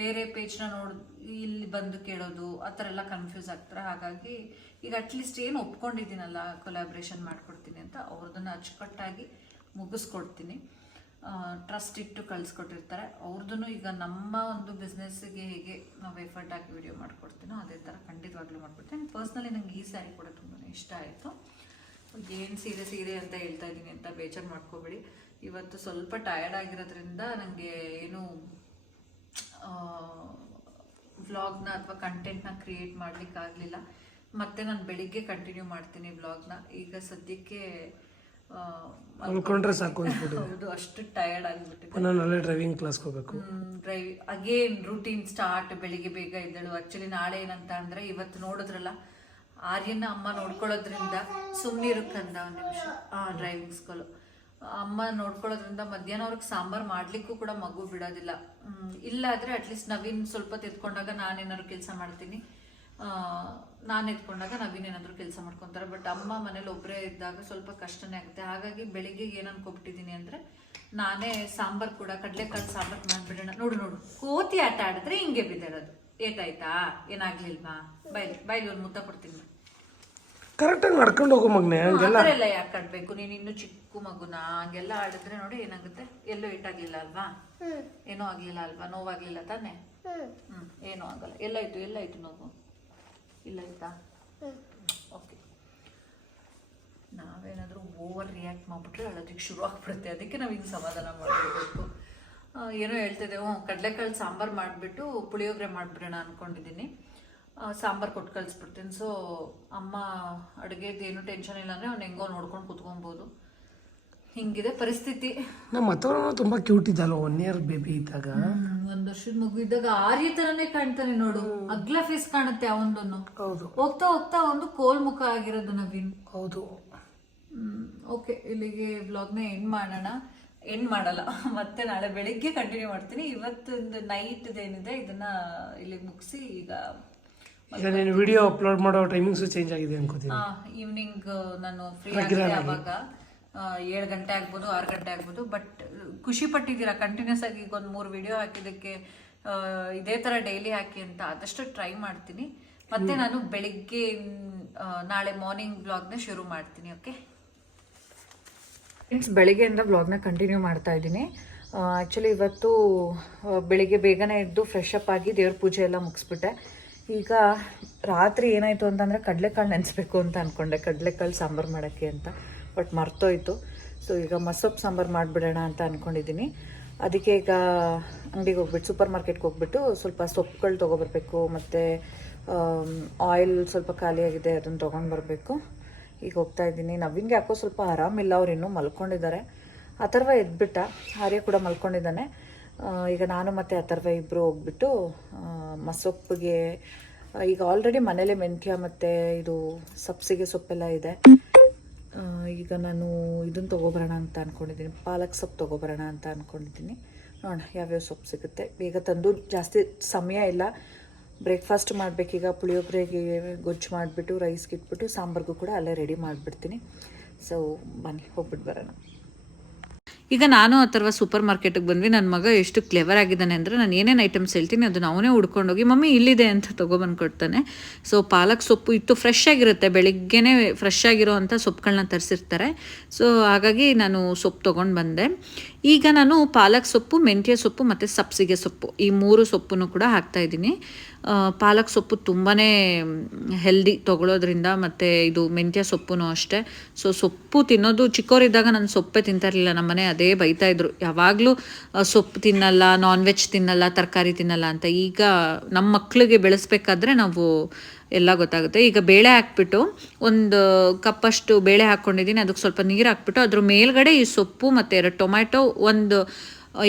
ಬೇರೆ ಪೇಜ್ನ ನೋಡ್, ಇಲ್ಲಿ ಬಂದು ಕೇಳೋದು, ಆ ಥರ ಎಲ್ಲ ಕನ್ಫ್ಯೂಸ್ ಆಗ್ತಾರೆ. ಹಾಗಾಗಿ ಈಗ ಅಟ್ಲೀಸ್ಟ್ ಏನು ಒಪ್ಕೊಂಡಿದ್ದೀನಲ್ಲ ಕೊಲಾಬ್ರೇಷನ್ ಮಾಡಿಕೊಡ್ತೀನಿ ಅಂತ ಅವ್ರದ್ದನ್ನು ಅಚ್ಚುಕಟ್ಟಾಗಿ ಮುಗಿಸ್ಕೊಡ್ತೀನಿ. ಟ್ರಸ್ಟ್ ಇಟ್ಟು ಕಳಿಸ್ಕೊಟ್ಟಿರ್ತಾರೆ. ಅವ್ರದ್ದು ಈಗ ನಮ್ಮ ಒಂದು ಬಿಸ್ನೆಸ್ಗೆ ಹೇಗೆ ನಾವು ಎಫರ್ಟ್ ಹಾಕಿ ವಿಡಿಯೋ ಮಾಡ್ಕೊಡ್ತೀನೋ ಅದೇ ಥರ ಖಂಡಿತವಾಗ್ಲೂ ಮಾಡ್ಕೊಡ್ತೀನಿ. ಪರ್ಸ್ನಲಿ ನನಗೆ ಈ ಸ್ಯಾರಿ ಕೂಡ ತುಂಬಾ ಇಷ್ಟ ಆಯಿತು. ಏನು ಸೀರೆ ಸೀರೆ ಅಂತ ಹೇಳ್ತಾ ಇದ್ದೀನಿ ಅಂತ ಬೇಜಾರು ಮಾಡ್ಕೋಬೇಡಿ. ಇವತ್ತು ಸ್ವಲ್ಪ ಟಯರ್ಡ್ ಆಗಿರೋದ್ರಿಂದ ನನಗೆ ಏನು ವ್ಲಾಗ್ನ ಅಥವಾ ಕಂಟೆಂಟ್ನ ಕ್ರಿಯೇಟ್ ಮಾಡಲಿಕ್ಕಾಗಲಿಲ್ಲ ಮತ್ತೆ ನಾನು ಬೆಳಿಗ್ಗೆ ಕಂಟಿನ್ಯೂ ಮಾಡ್ತೀನಿ ವ್ಲಾಗ್ನ ಈಗ ಸದ್ಯಕ್ಕೆ ಅನ್ಕೊಂಡ್ರೆ ಸಾಕು ಹೌದು ಅಷ್ಟು ಟಯರ್ಡ್ ಆಗಿಬಿಟ್ಟಿದೆ. ನಾನು ಅಲ್ಲೇ ಡ್ರೈವಿಂಗ್ ಕ್ಲಾಸ್ಗೆ ಹೋಗಬೇಕು. ಡ್ರೈವ್ ಅಗೇನ್ ರೂಟೀನ್ ಸ್ಟಾರ್ಟ್ ಬೆಳಿಗ್ಗೆ ಬೇಗ ಇದ್ದಳು ಆ್ಯಕ್ಚುಲಿ ನಾಳೆ ಏನಂತ ಅಂದ್ರೆ ಇವತ್ತು ನೋಡಿದ್ರಲ್ಲ ಆರ್ಯನ ಅಮ್ಮ ನೋಡ್ಕೊಳ್ಳೋದ್ರಿಂದ ಸುಮ್ಮನಿರುಕ್ಕಂದ ಒಂದು ನಿಮಿಷ. ಡ್ರೈವಿಂಗ್ ಸ್ಕೂಲು ಅಮ್ಮ ನೋಡ್ಕೊಳ್ಳೋದ್ರಿಂದ ಮಧ್ಯಾಹ್ನ ಅವ್ರಿಗೆ ಸಾಂಬಾರ್ ಮಾಡ್ಲಿಕ್ಕೂ ಕೂಡ ಮಗು ಬಿಡೋದಿಲ್ಲ. ಇಲ್ಲ ಆದ್ರೆ ಅಟ್ಲೀಸ್ಟ್ ನವೀನ್ ಸ್ವಲ್ಪ ತೆತ್ಕೊಂಡಾಗ ನಾನೇನಾದ್ರು ಕೆಲಸ ಮಾಡ್ತೀನಿ. ನಾನು ಎತ್ಕೊಂಡಾಗ ನವೀನ್ ಏನಾದ್ರು ಕೆಲಸ ಮಾಡ್ಕೊತಾರೆ. ಬಟ್ ಅಮ್ಮ ಮನೇಲಿ ಒಬ್ಬರೇ ಇದ್ದಾಗ ಸ್ವಲ್ಪ ಕಷ್ಟನೇ ಆಗುತ್ತೆ. ಹಾಗಾಗಿ ಬೆಳಿಗ್ಗೆ ಏನು ಅನ್ಕೊಬಿಟ್ಟಿದ್ದೀನಿ ಅಂದ್ರೆ ನಾನೇ ಸಾಂಬಾರ್ ಕೂಡ, ಕಡಲೆಕಾಳು ಸಾಂಬಾರ್ ಮಾಡ್ಬಿಡೋಣ. ನೋಡು ನೋಡು. ಕೋತಿ ಆಟ ಆಡಿದ್ರೆ ಹಿಂಗೆ ಬಿದ್ದಿರೋದು. ಏಟಾಯ್ತಾ? ಏನಾಗ್ಲಿಲ್ವಾ? ಬೈಲಿ ಬೈಲಿ ಒಂದು ಮುತ್ತ ಕೊಡ್ತೀನಿ ಕರೆಕ್ಟಾಗಿ ನಡ್ಕೊಂಡು ಹೋಗು ಮಗ್ನೆ ಹಂಗೆಲ್ಲ. ಆತರ ಎಲ್ಲ ಯಾಕೆ ಕಟ್ಬೇಕು ನೀನು ಇನ್ನು ಚಿಕ್ಕ ಮಗುನ? ಹಂಗೆಲ್ಲ ಆಡಿದ್ರೆ ನೋಡಿ ಏನಾಗುತ್ತೆ? ಎಲ್ಲೂ ಏಟಾಗ್ಲಿಲ್ಲ ಅಲ್ವಾ? ಏನೂ ಆಗ್ಲಿಲ್ಲ ಅಲ್ವಾ? ನೋವಾಗ್ಲಿಲ್ಲ ತಾನೇ? ಹ್ಮ್. ಏನೂ ಆಗಲ್ಲ. ಎಲ್ಲಾಯ್ತು ಎಲ್ಲಾಯ್ತು ನೋವು? ಇಲ್ಲ ಆಯ್ತಾ ಓಕೆ. ನಾವೇನಾದರೂ ಓವರ್ ರಿಯಾಕ್ಟ್ ಮಾಡಿಬಿಟ್ರೆ ಅಳೋದಕ್ಕೆ ಶುರು ಆಗ್ಬಿಡುತ್ತೆ ಅದಕ್ಕೆ ನಾವು ಹಿಂಗೆ ಸಮಾಧಾನ ಮಾಡಬೇಕು ಏನೋ ಹೇಳ್ತಿದ್ದೆ ಹ್ಞೂ ಕಡಲೆಕಾಳು ಸಾಂಬಾರು ಮಾಡಿಬಿಟ್ಟು ಪುಳಿಯೋಗರೆ ಮಾಡಿಬಿಡೋಣ ಅಂದ್ಕೊಂಡಿದ್ದೀನಿ ಸಾಂಬಾರು ಕೊಟ್ಟು ಕಳಿಸ್ಬಿಡ್ತೀನಿ. ಸೊ ಅಮ್ಮ ಅಡುಗೆದು ಏನೂ ಟೆನ್ಷನ್ ಇಲ್ಲ ಅಂದರೆ ಅವ್ನು ಹೆಂಗೋ ನೋಡ್ಕೊಂಡು ಕುತ್ಕೊಬೋದು. ಹಿಂಗಿದೆ ಪರಿಸ್ಥಿತಿ. ನಮ್ಮ ಹತ್ತವನು ತುಂಬ ಕ್ಯೂಟ್ ಇದ್ದಲ್ಲ ಒನ್ ಇಯರ್ ಬೇಬಿ ಇದ್ದಾಗ. ಒಂದು ಒಂದ್ ವರ್ಷದ ಮಗು ಇದ್ದಾಗ ಆರ್ಯ ತರನೇ ಕಾಣ್ತಾನೆ ನೋಡು. ಅಗ್ಲ ಫೇಸ್ ಕಾಣುತ್ತೆ ಅವನದನ್ನು ಹೌದು. ಹೋಗ್ತಾ ಹೋಗ್ತಾ ಒಂದು ಕೋಲ್ ಮುಖ ಆಗಿರೋದು ನವೀನ್. ಹೌದು. ಓಕೆ ಇಲ್ಲಿಗೆ ವ್ಲಾಗ್ನ ಎಂಡ್ ಮಾಡೋಣ. ಎಂಡ್ ಮಾಡಲ್ಲ. ಮತ್ತೆ ನಾಳೆ ಬೆಳಿಗ್ಗೆ ಕಂಟಿನ್ಯೂ ಮಾಡ್ತೀನಿ. ಇವತ್ತೊಂದು ನೈಟ್ ಏನಿದೆ ಇದನ್ನ ಇಲ್ಲಿ ಮುಗಿಸಿ ಈಗ ಈಗ ನಾನು ವಿಡಿಯೋ ಅಪ್ಲೋಡ್ ಮಾಡೋ ಟೈಮಿಂಗ್ಸು ಚೇಂಜ್ ಆಗಿದೆ ಅನ್ಕೋತೀನಿ. ಈವ್ನಿಂಗ್ ನಾನು ಫ್ರೀ ಆಗಿದ್ದೆ ಅವಾಗ ಏಳು ಗಂಟೆ ಆಗ್ಬೋದು ಆರು ಗಂಟೆ ಆಗ್ಬೋದು ಬಟ್ ಖುಷಿ ಪಟ್ಟಿದ್ದೀರಾ? ಕಂಟಿನ್ಯೂಸ್ ಆಗಿ ಈಗ ಒಂದು ಮೂರು ವಿಡಿಯೋ ಹಾಕಿದ್ದಕ್ಕೆ ಇದೇ ಥರ ಡೈಲಿ ಹಾಕಿ ಅಂತ ಆದಷ್ಟು ಟ್ರೈ ಮಾಡ್ತೀನಿ. ಮತ್ತೆ ನಾನು ಬೆಳಿಗ್ಗೆ ನಾಳೆ ಮಾರ್ನಿಂಗ್ ಬ್ಲಾಗ್ನ ಶುರು ಮಾಡ್ತೀನಿ ಓಕೆ ಫ್ರೆಂಡ್ಸ್ ಬೆಳಿಗ್ಗೆಯಿಂದ ಬ್ಲಾಗ್ನ ಕಂಟಿನ್ಯೂ ಮಾಡ್ತಾ ಇದ್ದೀನಿ ಆ್ಯಕ್ಚುಲಿ ಇವತ್ತು ಬೆಳಿಗ್ಗೆ ಬೇಗನೆ ಎದ್ದು ಫ್ರೆಶ್ ಅಪ್ ಆಗಿ ದೇವ್ರ ಪೂಜೆ ಎಲ್ಲ ಮುಗಿಸ್ಬಿಟ್ಟೆ. ಈಗ ರಾತ್ರಿ ಏನಾಯಿತು ಅಂತಂದರೆ ಕಡಲೆಕಾಳು ನೆನೆಸ್ಬೇಕು ಅಂತ ಅಂದ್ಕೊಂಡೆ ಕಡಲೆಕಾಳು ಸಾಂಬಾರು ಮಾಡೋಕ್ಕೆ ಅಂತ ಬಟ್ ಮರ್ತೋಯ್ತು. ಸೊ ಈಗ ಮಸೊಪ್ಪು ಸಾಂಬಾರು ಮಾಡಿಬಿಡೋಣ ಅಂತ ಅಂದ್ಕೊಂಡಿದ್ದೀನಿ ಅದಕ್ಕೆ ಈಗ ಅಂಗಡಿಗೆ ಹೋಗ್ಬಿಟ್ಟು ಸೂಪರ್ ಮಾರ್ಕೆಟ್ಗೆ ಹೋಗ್ಬಿಟ್ಟು ಸ್ವಲ್ಪ ಸೊಪ್ಪುಗಳು ತೊಗೊಬರ್ಬೇಕು, ಮತ್ತು ಆಯಿಲ್ ಸ್ವಲ್ಪ ಖಾಲಿಯಾಗಿದೆ ಅದನ್ನು ತೊಗೊಂಡು ಬರಬೇಕು. ಈಗ ಹೋಗ್ತಾ ಇದ್ದೀನಿ. ನವೀನ್ಗೆ ಯಾಕೋ ಸ್ವಲ್ಪ ಆರಾಮಿಲ್ಲ ಅವ್ರು ಇನ್ನೂ ಮಲ್ಕೊಂಡಿದ್ದಾರೆ. ಅಥರ್ವ ಎದ್ಬಿಟ್ಟ, ಆರ್ಯ ಕೂಡ ಮಲ್ಕೊಂಡಿದ್ದಾನೆ. ಈಗ ನಾನು ಮತ್ತು ಅಥರ್ವ ಇಬ್ಬರು ಹೋಗ್ಬಿಟ್ಟು ಮಸೊಪ್ಪಿಗೆ ಈಗ ಆಲ್ರೆಡಿ ಮನೇಲೆ ಮೆಂತ್ಯ ಮತ್ತು ಇದು ಸಬ್ಸಿಗೆ ಸೊಪ್ಪೆಲ್ಲ ಇದೆ. ಈಗ ನಾನು ಇದನ್ನು ತೊಗೊಬರೋಣ ಅಂತ ಅಂದ್ಕೊಂಡಿದ್ದೀನಿ ಪಾಲಕ್ ಸೊಪ್ಪು ತೊಗೊಬರೋಣ ಅಂತ ಅಂದ್ಕೊಂಡಿದ್ದೀನಿ ನೋಡೋಣ ಯಾವ್ಯಾವ ಸೊಪ್ಪು ಸಿಗುತ್ತೆ. ಬೇಗ ತಂದು ಜಾಸ್ತಿ ಸಮಯ ಇಲ್ಲ. ಬ್ರೇಕ್ಫಾಸ್ಟ್ ಮಾಡಬೇಕೀಗ, ಪುಳಿಯೋಗರೆಗೆ ಗೊಜ್ಜು ಮಾಡಿಬಿಟ್ಟು, ರೈಸ್ಗೆ ಇಟ್ಬಿಟ್ಟು, ಸಾಂಬಾರ್ಗೂ ಕೂಡ ಅಲ್ಲೇ ರೆಡಿ ಮಾಡಿಬಿಡ್ತೀನಿ. ಸೊ ಬನ್ನಿ, ಹೋಗ್ಬಿಟ್ಟು ಬರೋಣ. ಈಗ ನಾನು ಆ ಥರ ಸೂಪರ್ ಮಾರ್ಕೆಟಿಗೆ ಬಂದ್ವಿ. ನನ್ನ ಮಗ ಎಷ್ಟು ಕ್ಲೆವರ್ ಆಗಿದ್ದಾನೆ ಅಂದರೆ ನಾನು ಏನೇನು ಐಟಮ್ಸ್ ಹೇಳ್ತೀನಿ ಅದನ್ನ ಅವನೇ ಹುಡ್ಕೊಂಡೋಗಿ, ಮಮ್ಮಿ, ಇಲ್ಲಿದೆ ಅಂತ ತೊಗೊಬಂದು ಕೊಡ್ತಾನೆ ಸೊ ಪಾಲಕ್ ಸೊಪ್ಪು ಇತ್ತು ಫ್ರೆಶ್ ಆಗಿರುತ್ತೆ. ಬೆಳಿಗ್ಗೆನೇ ಫ್ರೆಶ್ ಆಗಿರೋ ಅಂಥ ಸೊಪ್ಪುಗಳನ್ನ ತರಿಸಿರ್ತಾರೆ. ಸೊ ಹಾಗಾಗಿ ನಾನು ಸೊಪ್ಪು ತೊಗೊಂಡು ಬಂದೆ. ಈಗ ನಾನು ಪಾಲಕ್ ಸೊಪ್ಪು, ಮೆಂತ್ಯ ಸೊಪ್ಪು ಮತ್ತು ಸಬ್ಸಿಗೆ ಸೊಪ್ಪು ಈ ಮೂರು ಸೊಪ್ಪನ್ನು ಕೂಡ ಹಾಕ್ತಾ ಇದ್ದೀನಿ. ಪಾಲಕ್ ಸೊಪ್ಪು ತುಂಬಾ ಹೆಲ್ದಿ ತೊಗೊಳೋದ್ರಿಂದ ಮತ್ತು ಇದು ಮೆಂತ್ಯ ಸೊಪ್ಪು ಅಷ್ಟೇ. ಸೊ ಸೊಪ್ಪು ತಿನ್ನೋದು ಚಿಕ್ಕವರಿದ್ದಾಗ ನಾನು ಸೊಪ್ಪೇ ತಿಂತಾ ಇರಲಿಲ್ಲ, ನಮ್ಮನೆ ಅದೇ ಬೈತಾ ಇದ್ರು. ಯಾವಾಗಲೂ ಸೊಪ್ಪು ತಿನ್ನಲ್ಲ ನಾನ್ ವೆಜ್ ತಿನ್ನಲ್ಲ, ತರಕಾರಿ ತಿನ್ನಲ್ಲ ಅಂತ ಈಗ ನಮ್ಮ ಮಕ್ಕಳಿಗೆ ಬೆಳೆಸ್ಬೇಕಾದ್ರೆ ನಾವು ಎಲ್ಲ ಗೊತ್ತಾಗುತ್ತೆ. ಈಗ ಬೇಳೆ ಹಾಕ್ಬಿಟ್ಟು ಒಂದು ಕಪ್ಪಷ್ಟು ಬೇಳೆ ಹಾಕ್ಕೊಂಡಿದ್ದೀನಿ. ಅದಕ್ಕೆ ಸ್ವಲ್ಪ ನೀರು ಹಾಕ್ಬಿಟ್ಟು ಅದ್ರ ಮೇಲ್ಗಡೆ ಈ ಸೊಪ್ಪು ಮತ್ತು ಎರಡು ಟೊಮ್ಯಾಟೊ, ಒಂದು,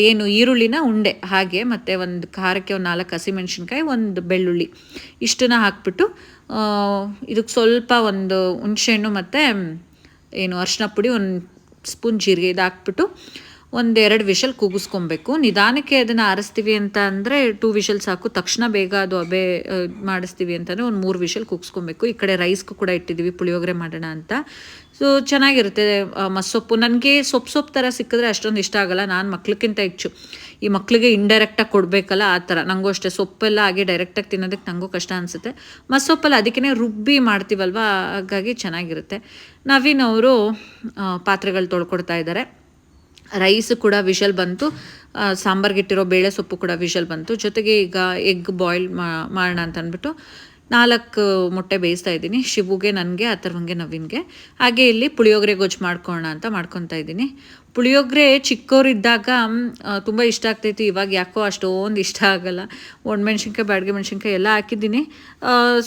ಏನು ಈರುಳ್ಳಿನ ಉಂಡೆ, ಹಾಗೆ ಮತ್ತು ಒಂದು ಖಾರಕ್ಕೆ ಒಂದು ನಾಲ್ಕು ಹಸಿಮೆಣ್ಸಿನ್ಕಾಯಿ, ಒಂದು ಬೆಳ್ಳುಳ್ಳಿ ಇಷ್ಟನ್ನ ಹಾಕ್ಬಿಟ್ಟು ಇದಕ್ಕೆ ಸ್ವಲ್ಪ ಒಂದು ಹುಣಸೆಹಣ್ಣು ಮತ್ತು, ಏನು ಅರಿಶಿನ ಪುಡಿ, ಒಂದು ಸ್ಪೂನ್ ಜೀರಿಗೆ ಇದು ಹಾಕ್ಬಿಟ್ಟು ಒಂದೆರಡು ವಿಷಲ್ ಕೂಗಿಸ್ಕೊಬೇಕು. ನಿಧಾನಕ್ಕೆ ಅದನ್ನು ಆರಿಸ್ತೀವಿ ಅಂತ ಅಂದರೆ ಟೂ ವಿಷಲ್ ಸಾಕು. ತಕ್ಷಣ ಬೇಗ ಅದು ಅಬೆ ಮಾಡಿಸ್ತೀವಿ ಅಂತಂದರೆ ಒಂದು ಮೂರು ವಿಷಲ್ ಕೂಗಿಸ್ಕೊಬೇಕು. ಈ ಕಡೆ ರೈಸ್ಗೂ ಕೂಡ ಇಟ್ಟಿದ್ದೀವಿ ಪುಳಿಯೋಗರೆ ಮಾಡೋಣ ಅಂತ. ಸೊ ಚೆನ್ನಾಗಿರುತ್ತೆ ಮಸ್ಸೊಪ್ಪು. ನನಗೆ ಸೊಪ್ಪು ಸೊಪ್ಪು ಥರ ಸಿಕ್ಕಿದ್ರೆ ಅಷ್ಟೊಂದು ಇಷ್ಟ ಆಗಲ್ಲ. ನಾನು ಮಕ್ಳಿಗಿಂತ ಹೆಚ್ಚು. ಈ ಮಕ್ಕಳಿಗೆ ಇಂಡೈರೆಕ್ಟಾಗಿ ಕೊಡಬೇಕಲ್ಲ, ಆ ಥರ ನನಗೂ ಅಷ್ಟೇ. ಸೊಪ್ಪೆಲ್ಲ ಹಾಗೆ ಡೈರೆಕ್ಟಾಗಿ ತಿನ್ನೋದಕ್ಕೆ ನನಗೂ ಕಷ್ಟ ಅನಿಸುತ್ತೆ. ಮಸ್ಸೊಪ್ಪಲ್ಲ ಅದಕ್ಕೇ ರುಬ್ಬಿ ಮಾಡ್ತೀವಲ್ವ? ಹಾಗಾಗಿ ಚೆನ್ನಾಗಿರುತ್ತೆ. ನವೀನ್ ಅವರು ಪಾತ್ರೆಗಳು ತೊಳ್ಕೊಡ್ತಾ ಇದ್ದಾರೆ. ರೈಸ್ ಕೂಡ ವಿಷಲ್ ಬಂತು. ಸಾಂಬಾರ್ಗಿಟ್ಟಿರೋ ಬೇಳೆ ಸೊಪ್ಪು ಕೂಡ ವಿಷಲ್ ಬಂತು. ಜೊತೆಗೆ ಈಗ ಎಗ್ ಬಾಯ್ಲ್ ಮಾಡೋಣ ಅಂತ ಅಂದ್ಬಿಟ್ಟು ನಾಲ್ಕು ಮೊಟ್ಟೆ ಬೇಯಿಸ್ತಾ ಇದ್ದೀನಿ. ಶಿವುಗೆ, ನನಗೆ, ಅಥರ್ವಂಗೆ, ನವೀನ್ಗೆ. ಹಾಗೆ ಇಲ್ಲಿ ಪುಳಿಯೋಗರೆ ಗೊಜ್ಜು ಮಾಡ್ಕೊಳ್ಳೋಣ ಅಂತ ಮಾಡ್ಕೊತಾ ಇದ್ದೀನಿ. ಪುಳಿಯೋಗರೆ ಚಿಕ್ಕವರಿದ್ದಾಗ ತುಂಬ ಇಷ್ಟ ಆಗ್ತೈತಿ. ಇವಾಗ ಯಾಕೋ ಅಷ್ಟೊಂದು ಇಷ್ಟ ಆಗಲ್ಲ. ಒಣಮೆಣ್ಸಿನ್ಕಾಯಿ ಬ್ಯಾಡ್ಗೆ ಮೆಣಸಿನ್ಕಾಯಿ ಎಲ್ಲ ಹಾಕಿದ್ದೀನಿ.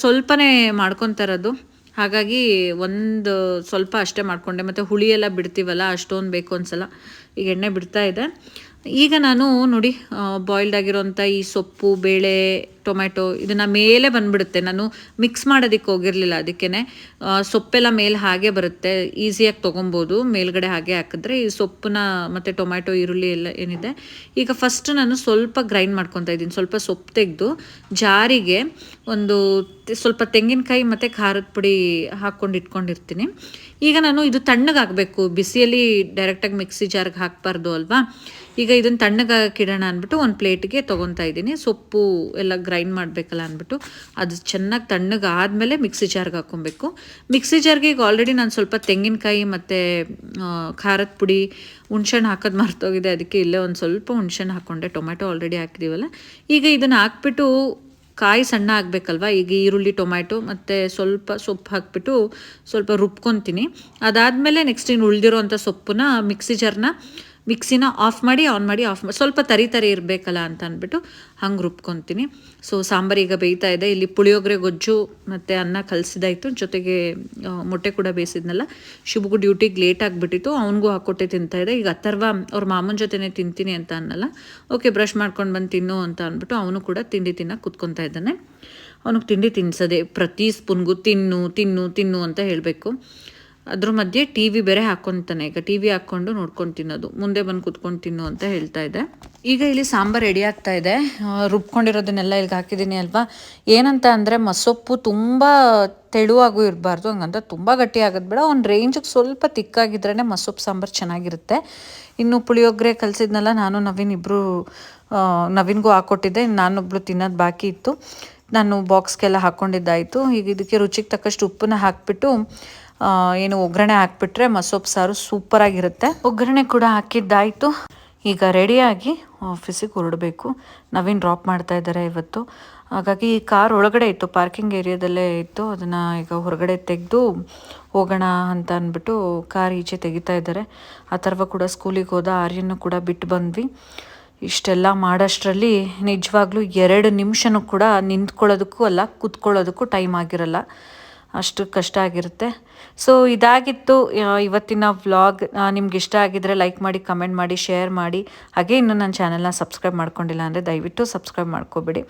ಸ್ವಲ್ಪನೇ ಮಾಡ್ಕೊತಾರದು ಹಾಗಾಗಿ ಒಂದು ಸ್ವಲ್ಪ ಅಷ್ಟೇ ಮಾಡಿಕೊಂಡೆ. ಮತ್ತು ಹುಳಿ ಎಲ್ಲ ಬಿಡ್ತೀವಲ್ಲ, ಅಷ್ಟೊಂದು ಬೇಕು ಅನ್ಸಲ್ಲ ಈಗ ಎಣ್ಣೆ ಬಿಡ್ತಾ ಇದೆ. ಈಗ ನಾನು ನೋಡಿ ಬಾಯ್ಲ್ಡ್ ಆಗಿರೋಂಥ ಈ ಸೊಪ್ಪು ಬೇಳೆ ಟೊಮ್ಯಾಟೊ ಇದನ್ನು ಮೇಲೆ ಬಂದ್ಬಿಡುತ್ತೆ. ನಾನು ಮಿಕ್ಸ್ ಮಾಡೋದಕ್ಕೆ ಹೋಗಿರಲಿಲ್ಲ ಅದಕ್ಕೇ ಸೊಪ್ಪೆಲ್ಲ ಮೇಲೆ ಹಾಗೆ ಬರುತ್ತೆ. ಈಸಿಯಾಗಿ ತೊಗೊಬೋದು. ಮೇಲ್ಗಡೆ ಹಾಗೆ ಹಾಕಿದ್ರೆ ಈ ಸೊಪ್ಪನ್ನ ಮತ್ತು ಟೊಮೆಟೊ ಈರುಳ್ಳಿ ಎಲ್ಲ ಏನಿದೆ. ಈಗ ಫಸ್ಟ್ ನಾನು ಸ್ವಲ್ಪ ಗ್ರೈಂಡ್ ಮಾಡ್ಕೊತಾ ಇದ್ದೀನಿ. ಸ್ವಲ್ಪ ಸೊಪ್ಪು ತೆಗೆದು ಜಾರಿಗೆ ಒಂದು ಸ್ವಲ್ಪ ತೆಂಗಿನಕಾಯಿ ಮತ್ತು ಖಾರದ ಪುಡಿ ಹಾಕ್ಕೊಂಡು ಇಟ್ಕೊಂಡಿರ್ತೀನಿ. ಈಗ ನಾನು ಇದು ತಣ್ಣಗಾಗಬೇಕು ಬಿಸಿಯಲ್ಲಿ ಡೈರೆಕ್ಟಾಗಿ ಮಿಕ್ಸಿ ಜಾರ್ಗೆ ಹಾಕಬಾರ್ದು ಅಲ್ವಾ? ಈಗ ಇದನ್ನು ತಣ್ಣಗಾಕಿಡೋಣ ಅಂದ್ಬಿಟ್ಟು ಒಂದು ಪ್ಲೇಟಿಗೆ ತೊಗೊತಾ ಇದ್ದೀನಿ. ಸೊಪ್ಪು ಎಲ್ಲ ಗ್ರೈಂಡ್ ಮಾಡಬೇಕಲ್ಲ ಅಂದ್ಬಿಟ್ಟು ಅದು ಚೆನ್ನಾಗಿ ತಣ್ಣಗೆ ಆದಮೇಲೆ ಮಿಕ್ಸಿ ಜಾರ್ಗೆ ಹಾಕ್ಕೊಬೇಕು. ಮಿಕ್ಸಿ ಜಾರ್ಗೆ ಈಗ ಆಲ್ರೆಡಿ ನಾನು ಸ್ವಲ್ಪ ತೆಂಗಿನಕಾಯಿ ಮತ್ತು ಖಾರದ ಪುಡಿ, ಹುಣ್ಸೆಹಣ್ಣು ಹಾಕೋದು ಮರ್ತೋಗಿದೆ. ಅದಕ್ಕೆ ಇಲ್ಲೇ ಒಂದು ಸ್ವಲ್ಪ ಹುಣ್ಸೆಹಣ್ಣು ಹಾಕ್ಕೊಂಡೆ. ಟೊಮ್ಯಾಟೊ ಆಲ್ರೆಡಿ ಹಾಕಿದ್ದೀವಲ್ಲ ಈಗ ಇದನ್ನು ಹಾಕ್ಬಿಟ್ಟು ಕಾಯಿ ಸಣ್ಣ ಆಗಬೇಕಲ್ವ? ಈಗ ಈರುಳ್ಳಿ, ಟೊಮ್ಯಾಟೊ ಮತ್ತು ಸ್ವಲ್ಪ ಸೊಪ್ಪು ಹಾಕ್ಬಿಟ್ಟು ಸ್ವಲ್ಪ ರುಬ್ಕೊತೀನಿ. ಅದಾದಮೇಲೆ ನೆಕ್ಸ್ಟ್ ಇನ್ನು ಉಳಿದಿರೋಂಥ ಸೊಪ್ಪನ್ನ ಮಿಕ್ಸಿ ಜಾರ್ನ ಮಿಕ್ಸಿನ ಆಫ್ ಮಾಡಿ, ಆನ್ ಮಾಡಿ, ಆಫ್ ಮಾಡಿ ಸ್ವಲ್ಪ ತರಿ ತರಿ ಇರಬೇಕಲ್ಲ ಅಂತ ಅಂದ್ಬಿಟ್ಟು ಹಂಗೆ ರುಬ್ಕೊತೀನಿ. ಸೊ, ಸಾಂಬಾರು ಈಗ ಬೇಯ್ತಾ ಇದೆ. ಇಲ್ಲಿ ಪುಳಿಯೋಗರೆ, ಗೊಜ್ಜು ಮತ್ತು ಅನ್ನ ಕಲಸಿದಾಯಿತು. ಜೊತೆಗೆ ಮೊಟ್ಟೆ ಕೂಡ ಬೇಯಿಸಿದ್ನಲ್ಲ. ಶುಭಗೂ ಡ್ಯೂಟಿಗೆ ಲೇಟ್ ಆಗಿಬಿಟ್ಟಿತ್ತು. ಅವನಿಗೂ ಹಾಕೊಟ್ಟೆ ತಿಂತಾ ಇದೆ. ಈಗ ಅಥರ್ವ ಅವ್ರ ಮಾಮನ ಜೊತೆನೇ ತಿಂತೀನಿ ಅಂತ ಅನ್ನಲ್ಲ. ಓಕೆ, ಬ್ರಷ್ ಮಾಡ್ಕೊಂಡು ಬಂದು ತಿನ್ನು ಅಂತ ಅಂದ್ಬಿಟ್ಟು ಅವನು ಕೂಡ ತಿಂಡಿ ತಿನ್ನ ಕುತ್ಕೊತಾ ಇದ್ದಾನೆ. ಅವನಿಗೆ ತಿಂಡಿ ತಿನ್ಸೋದೆ ಪ್ರತಿ ಸ್ಪೂನ್ಗೂ ತಿನ್ನು ತಿನ್ನು ತಿನ್ನು ಅಂತ ಹೇಳಬೇಕು. ಅದ್ರ ಮಧ್ಯೆ ಟಿ ವಿ ಬೇರೆ ಹಾಕ್ಕೊತಾನೆ ಈಗ ಟಿ ವಿ ಹಾಕ್ಕೊಂಡು ನೋಡ್ಕೊಂಡು ತಿನ್ನೋದು. ಮುಂದೆ ಬಂದು ಕುತ್ಕೊಂಡು ತಿನ್ನು ಅಂತ ಹೇಳ್ತಾ ಇದೆ. ಈಗ ಇಲ್ಲಿ ಸಾಂಬಾರು ರೆಡಿ ಆಗ್ತಾ ಇದೆ. ರುಬ್ಕೊಂಡಿರೋದನ್ನೆಲ್ಲ ಇಲ್ಲಿಗೆ ಹಾಕಿದ್ದೀನಿ ಅಲ್ವಾ? ಏನಂತ ಅಂದರೆ ಮಸೊಪ್ಪು ತುಂಬ ತೆಳುವಾಗೂ ಇರಬಾರ್ದು. ಹಂಗಂತ ತುಂಬ ಗಟ್ಟಿ ಆಗೋದು ಬೇಡ. ಒಂದು ರೇಂಜಿಗೆ ಸ್ವಲ್ಪ ತಿಕ್ಕಾಗಿದ್ರೇ ಮಸೊಪ್ಪು, ಸಾಂಬಾರು ಚೆನ್ನಾಗಿರುತ್ತೆ. ಇನ್ನು ಪುಳಿಯೋಗರೆ ಕಲಿಸಿದ್ನಲ್ಲ, ನಾನು ನವೀನ್ ಇಬ್ಬರು ನವೀನ್ಗೂ ಹಾಕ್ಕೊಟ್ಟಿದ್ದೆ ನಾನೊಬ್ಳು ತಿನ್ನೋದು ಬಾಕಿ ಇತ್ತು. ನಾನು ಬಾಕ್ಸ್ಗೆಲ್ಲ ಹಾಕ್ಕೊಂಡಿದ್ದಾಯಿತು ಈಗ ಇದಕ್ಕೆ ರುಚಿಗೆ ತಕ್ಕಷ್ಟು ಉಪ್ಪನ್ನ ಹಾಕ್ಬಿಟ್ಟು ಏನು ಒಗ್ಗರಣೆ ಹಾಕ್ಬಿಟ್ರೆ ಮಸೊಪ್ಪು ಸಾರು ಸೂಪರಾಗಿರುತ್ತೆ. ಒಗ್ಗರಣೆ ಕೂಡ ಹಾಕಿದ್ದಾಯಿತು. ಈಗ ರೆಡಿಯಾಗಿ ಆಫೀಸಿಗೆ ಹೊರಡಬೇಕು. ನವೀನ್ ಡ್ರಾಪ್ ಮಾಡ್ತಾ ಇದ್ದಾರೆ ಇವತ್ತು. ಹಾಗಾಗಿ ಈ ಕಾರ್ ಒಳಗಡೆ ಇತ್ತು ಪಾರ್ಕಿಂಗ್ ಏರಿಯಾದಲ್ಲೇ ಇತ್ತು. ಅದನ್ನು ಈಗ ಹೊರಗಡೆ ತೆಗೆದು ಹೋಗೋಣ ಅಂತ ಅಂದ್ಬಿಟ್ಟು ಕಾರ್ ಈಚೆ ತೆಗಿತಾ ಇದ್ದಾರೆ. ಆ ಥರವ ಕೂಡ ಸ್ಕೂಲಿಗೆ ಹೋದ ಆರ್ಯನ್ನು ಕೂಡ ಬಿಟ್ಟು ಬಂದ್ವಿ. ಇಷ್ಟೆಲ್ಲ ಮಾಡೋಷ್ಟರಲ್ಲಿ ನಿಜವಾಗ್ಲೂ ಎರಡು ನಿಮಿಷನೂ ಕೂಡ ನಿಂತ್ಕೊಳ್ಳೋದಕ್ಕೂ ಅಲ್ಲ, ಕೂತ್ಕೊಳ್ಳೋದಕ್ಕೂ ಟೈಮ್ ಆಗಿರಲ್ಲ. ಅಷ್ಟು ಕಷ್ಟ ಆಗಿರುತ್ತೆ. ಸೊ ಇದಾಗಿತ್ತು ಇವತ್ತಿನ ವ್ಲಾಗ್ ನಿಮ್ಗೆ ಇಷ್ಟ ಆಗಿದ್ರೆ ಲೈಕ್ ಮಾಡಿ ಕಮೆಂಟ್ ಮಾಡಿ ಶೇರ್ ಮಾಡಿ. ಹಾಗೆ ಇನ್ನೂ ನನ್ನ ಚಾನಲ್ನ ಸಬ್ಸ್ಕ್ರೈಬ್ ಮಾಡ್ಕೊಂಡಿಲ್ಲ ಅಂದರೆ ದಯವಿಟ್ಟು ಸಬ್ಸ್ಕ್ರೈಬ್ ಮಾಡ್ಕೋಬೇಡಿ.